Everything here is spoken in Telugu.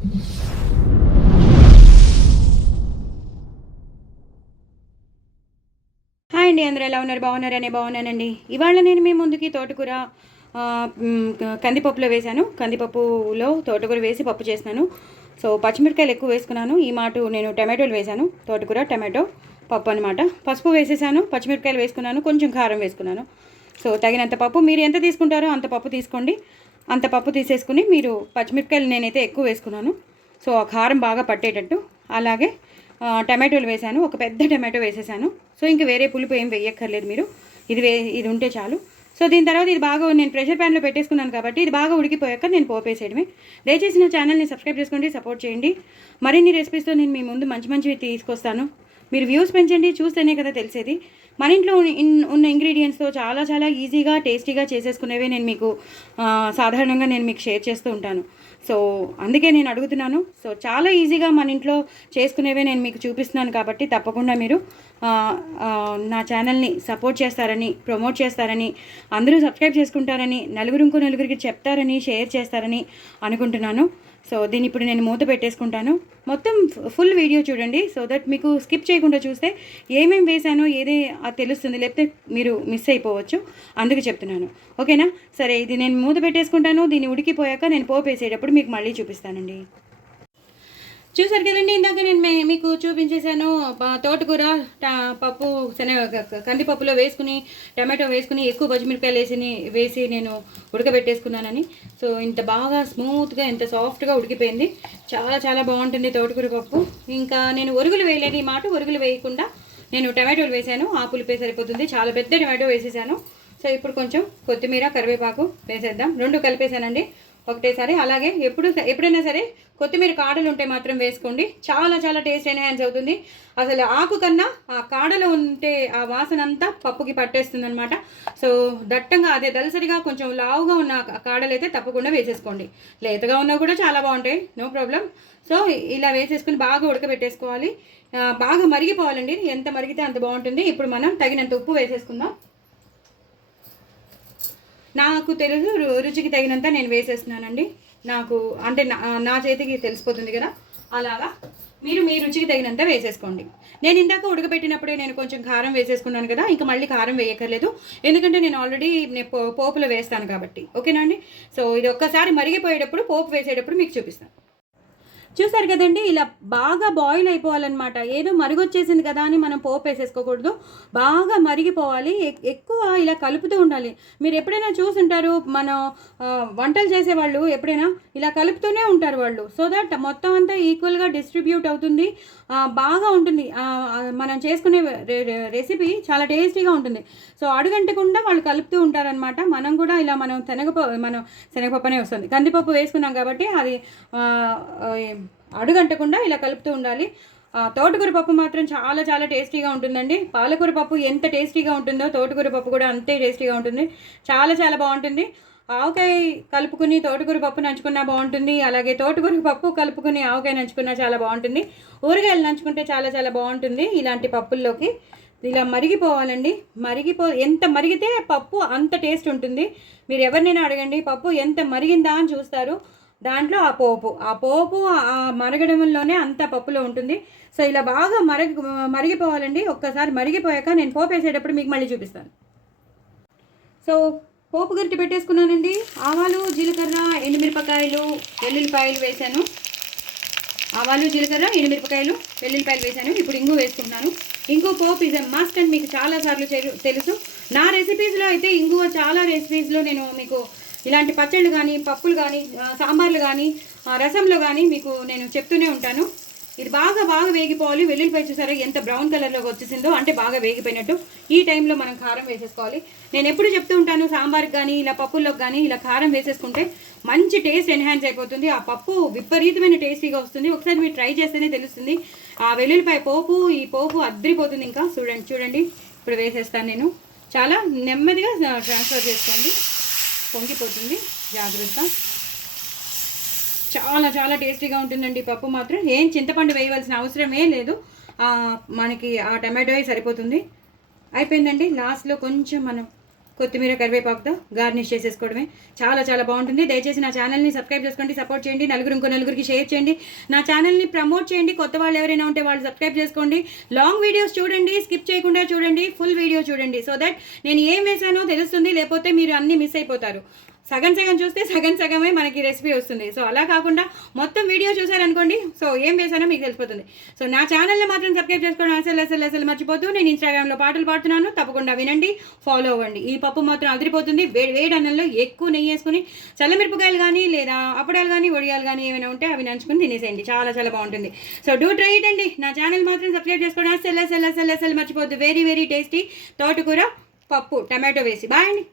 హాయ్ అండి, అందరూ ఎలా ఉన్నారు? బాగున్నానండి. ఇవాళ నేను మీ ముందుకి తోటకూర కందిపప్పులో వేశాను. కందిపప్పులో తోటకూర వేసి పప్పు చేస్తున్నాను. సో పచ్చిమిరపకాయలు ఎక్కువ వేసుకున్నాను. ఈ మాట నేను టమాటోలు వేశాను. తోటకూర టమాటో పప్పు అనమాట. పసుపు వేసేసాను, పచ్చిమిరపకాయలు వేసుకున్నాను, కొంచెం కారం వేసుకున్నాను. సో తగినంత పప్పు, మీరు ఎంత తీసుకుంటారో అంత పప్పు తీసుకోండి. అంత పప్పు తీసేసుకుని మీరు పచ్చిమిరపకాయలు నేనైతే ఎక్కువ వేసుకున్నాను. సో ఆ కారం బాగా పట్టేటట్టు. అలాగే టమాటోలు వేసాను, ఒక పెద్ద టమాటో వేసేసాను. సో ఇంక వేరే పులుపు ఏం వేయక్కర్లేదు మీరు, ఇది ఉంటే చాలు. సో దీని తర్వాత ఇది బాగా నేను ప్రెషర్ ప్యాన్లో పెట్టేసుకున్నాను కాబట్టి ఇది బాగా ఉడికిపోయాక నేను పోపేసేయడమే. దయచేసి నా ఛానల్ని సబ్స్క్రైబ్ చేసుకోండి, సపోర్ట్ చేయండి. మరిన్ని రెసిపీస్తో నేను మీ ముందు మంచి మంచివి తీసుకొస్తాను. మీరు వ్యూస్ పెంచండి, చూస్తేనే కదా తెలిసేది. మన ఇంట్లో ఉన్న ఇంగ్రీడియంట్స్తో చాలా చాలా ఈజీగా టేస్టీగా చేసేసుకునేవే నేను మీకు సాధారణంగా నేను మీకు షేర్ చేస్తూ ఉంటాను. సో అందుకే నేను అడుగుతున్నాను. సో చాలా ఈజీగా మన ఇంట్లో చేసుకునేవే నేను మీకు చూపిస్తున్నాను కాబట్టి తప్పకుండా మీరు నా ఛానల్ని సపోర్ట్ చేస్తారని, ప్రమోట్ చేస్తారని, అందరూ సబ్స్క్రైబ్ చేసుకుంటారని, నలుగురికి చెప్తారని, షేర్ చేస్తారని అనుకుంటున్నాను. సో దీన్ని ఇప్పుడు నేను మూత పెట్టేసుకుంటాను. మొత్తం ఫుల్ వీడియో చూడండి, సో దట్ మీకు స్కిప్ చేయకుండా చూస్తే ఏమేమి వేసానో ఏదే తెలుస్తుంది, లేకపోతే మీరు మిస్ అయిపోవచ్చు. అందుకు చెప్తున్నాను, ఓకేనా? సరే, ఇది నేను మూత పెట్టేసుకుంటాను. దీన్ని ఉడికిపోయాక నేను పోపు వేసేటప్పుడు మీకు మళ్ళీ చూపిస్తానండి. చూసారు కదండి, ఇందాక నేను మీకు చూపించేశాను. తోటకూర పప్పు కందిపప్పులో వేసుకుని టమాటో వేసుకుని ఎక్కువ పచ్చిమిరపకాయలు వేసి నేను ఉడకబెట్టేసుకున్నానని. సో ఇంత బాగా స్మూత్గా, ఎంత సాఫ్ట్గా ఉడికిపోయింది. చాలా చాలా బాగుంటుంది తోటకూర పప్పు. ఇంకా నేను ఒరుగులు వేయలేదు, ఈ మాట ఒరుగులు వేయకుండా నేను టమాటోలు వేసాను. ఆ పులిపే సరిపోతుంది. చాలా పెద్ద టమాటో వేసేసాను. సో ఇప్పుడు కొంచెం కొత్తిమీర, కరివేపాకు వేసేద్దాం. రెండు కలిపేసానండి ఒకటేసారి. అలాగే ఎప్పుడైనా సరే కొత్తిమీర కాడలు ఉంటే మాత్రం వేసుకోండి. చాలా చాలా టేస్ట్ ఎన్హాన్స్ అవుతుంది. అసలు ఆకు కన్నా ఆ కాడలు ఉంటే ఆ వాసన అంతా పప్పుకి పట్టేస్తుంది అనమాట. సో దట్టంగా, అదే దలసరిగా కొంచెం లావుగా ఉన్న కాడలు అయితే తప్పకుండా వేసేసుకోండి. లేతగా ఉన్నా కూడా చాలా బాగుంటాయి, నో ప్రాబ్లం. సో ఇలా వేసేసుకుని బాగా ఉడకబెట్టేసుకోవాలి. బాగా మరిగిపోవాలండి. ఎంత మరిగితే అంత బాగుంటుంది. ఇప్పుడు మనం తగినంత ఉప్పు వేసేసుకుందాం. నాకు తెలుసు, రుచికి తగినంత నేను వేసేస్తున్నానండి. నాకు అంటే నా చేతికి తెలిసిపోతుంది కదా, అలాగా మీరు మీ రుచికి తగినంత వేసేసుకోండి. నేను ఇందాక ఉడకబెట్టినప్పుడే నేను కొంచెం కారం వేసేసుకున్నాను కదా, ఇంకా మళ్ళీ కారం వేయక్కర్లేదు. ఎందుకంటే నేను ఆల్రెడీ పోపులో వేస్తాను కాబట్టి. ఓకేనా అండి? సో ఇది ఒక్కసారి మరిగిపోయేటప్పుడు, పోపు వేసేటప్పుడు మీకు చూపిస్తాను. చూసారు కదండి, ఇలా బాగా బాయిల్ అయిపోవాలన్నమాట. ఏదో మరుగొచ్చేసింది కదా అని మనం పోపు వేసేసుకోకూడదు. బాగా మరిగిపోవాలి. ఎక్కువ ఇలా కలుపుతూ ఉండాలి. మీరు ఎప్పుడైనా చూసుంటారు, మనం వంటలు చేసేవాళ్ళు ఎప్పుడైనా ఇలా కలుపుతూనే ఉంటారు వాళ్ళు. సో దట్ మొత్తం అంతా ఈక్వల్గా డిస్ట్రిబ్యూట్ అవుతుంది, బాగా ఉంటుంది. మనం చేసుకునే రెసిపీ చాలా టేస్టీగా ఉంటుంది. సో అడుగంటకుండా వాళ్ళు కలుపుతూ ఉంటారనమాట. మనం కూడా ఇలా మనం శనగపప్పు అనే వస్తుంది, కందిపప్పు వేసుకున్నాం కాబట్టి అది అడుగంటకుండా ఇలా కలుపుతూ ఉండాలి. తోటకూర పప్పు మాత్రం చాలా చాలా టేస్టీగా ఉంటుందండి. పాలకూర పప్పు ఎంత టేస్టీగా ఉంటుందో తోటకూర పప్పు కూడా అంతే టేస్టీగా ఉంటుంది. చాలా చాలా బాగుంటుంది. ఆవకాయ కలుపుకుని తోటకూర పప్పు నంచుకున్నా బాగుంటుంది. అలాగే తోటకూర పప్పు కలుపుకుని ఆవకాయ నంచుకున్నా చాలా బాగుంటుంది. ఊరగాయలు నంచుకుంటే చాలా చాలా బాగుంటుంది ఇలాంటి పప్పుల్లోకి. ఇలా మరిగిపోవాలండి. ఎంత మరిగితే పప్పు అంత టేస్ట్ ఉంటుంది. మీరు ఎవరినైనా అడగండి, పప్పు ఎంత మరిగిందా అని చూస్తారు. దాంట్లో ఆ పోపు ఆ మరగడంలోనే అంత పప్పులో ఉంటుంది. సో ఇలా బాగా మరిగిపోవాలండి. ఒక్కసారి మరిగిపోయాక నేను పోపు వేసేటప్పుడు మీకు మళ్ళీ చూపిస్తాను. సో పోపు గరిటె పెట్టేసుకున్నానండి. ఆవాలు, జీలకర్ర, ఎండుమిరపకాయలు, వెల్లుల్లిపాయలు వేసాను. ఆవాలు, జీలకర్ర, ఎండుమిరపకాయలు, వెల్లుల్లిపాయలు వేసాను. ఇప్పుడు ఇంగు వేసుకుంటున్నాను. ఇంగు పోపు ఇస్ మస్ట్ అండ్ మీకు చాలాసార్లు తెలుసు. నా రెసిపీస్లో అయితే ఇంగువ చాలా రెసిపీస్లో నేను మీకు ఇలాంటి పచ్చళ్ళు కానీ, పప్పులు కానీ, సాంబార్లు కానీ, రసంలో కానీ మీకు నేను చెప్తూనే ఉంటాను. ఇది బాగా వేగిపోవాలి. వెల్లుల్లిపాయ చూసారా ఎంత బ్రౌన్ కలర్లోకి వచ్చేసిందో, అంటే బాగా వేగిపోయినట్టు. ఈ టైంలో మనం కారం వేసేసుకోవాలి. నేను ఎప్పుడు చెప్తూ ఉంటాను, సాంబార్కి కానీ ఇలా పప్పుల్లోకి కానీ ఇలా కారం వేసేసుకుంటే మంచి టేస్ట్ ఎన్హాన్స్ అయిపోతుంది. ఆ పప్పు విపరీతమైన టేస్టీగా వస్తుంది. ఒకసారి మీరు ట్రై చేస్తేనే తెలుస్తుంది. ఆ వెల్లుల్లిపాయ ఈ పోపు అద్దరిపోతుంది. ఇంకా చూడండి ఇప్పుడు వేసేస్తాను నేను. చాలా నెమ్మదిగా ట్రాన్స్ఫర్ చేసుకోండి, పొంగిపోతుంది, జాగ్రత్త. చాలా చాలా టేస్టీగా ఉంటుందండి పప్పు మాత్రం. ఏం చింతపండు వేయవలసిన అవసరమే లేదు, మనకి ఆ టమాటో సరిపోతుంది. అయిపోయిందండి. లాస్ట్లో కొంచెం మనం కొత్తిమీర కరివేపాకుతో గార్నిష్ చేసేసుకోవడమే. చాలా చాలా బాగుంటుంది. దయచేసి నా ఛానల్ని సబ్స్క్రైబ్ చేసుకోండి, సపోర్ట్ చేయండి, ఇంకో నలుగురికి షేర్ చేయండి, నా ఛానల్ని ప్రమోట్ చేయండి. కొత్త వాళ్ళు ఎవరైనా ఉంటే వాళ్ళు సబ్స్క్రైబ్ చేసుకోండి. లాంగ్ వీడియోస్ చూడండి, స్కిప్ చేయకుండా చూడండి, ఫుల్ వీడియో చూడండి. సో దట్ నేను ఏం వేసానో తెలుస్తుంది, లేకపోతే మీరు అన్నీ మిస్ అయిపోతారు. సగం చూస్తే సగమే మనకి రెసిపీ వస్తుంది. సో అలా కాకుండా మొత్తం వీడియో చూసారనుకోండి, సో ఏం వేసానో మీకు తెలిసిపోతుంది. సో నా ఛానల్ని మాత్రం సబ్స్క్రైబ్ చేసుకోవడం అసలు మర్చిపోతూ. నేను ఇన్స్టాగ్రామ్లో పాటలు పాడుతున్నాను, తప్పకుండా వినండి, ఫాలో అవ్వండి. ఈ పప్పు మాత్రం అదిరిపోతుంది. వేడి అన్నంలో ఎక్కువ నెయ్యి వేసుకుని చల్లమిరపకాయలు కానీ లేదా అప్పడాలు కానీ వడియాలు కానీ ఏమైనా ఉంటే అవి నంచుకుని తినేసేయండి. చాలా చాలా బాగుంటుంది. సో డూ ట్రై ఇట్ అండి. నా ఛానల్ మాత్రం సబ్స్క్రైబ్ చేసుకోవడం అసలు మర్చిపోద్దు. వెరీ వెరీ టేస్టీ తోటకూర పప్పు టమాటో వేసి. బాయ్ అండి.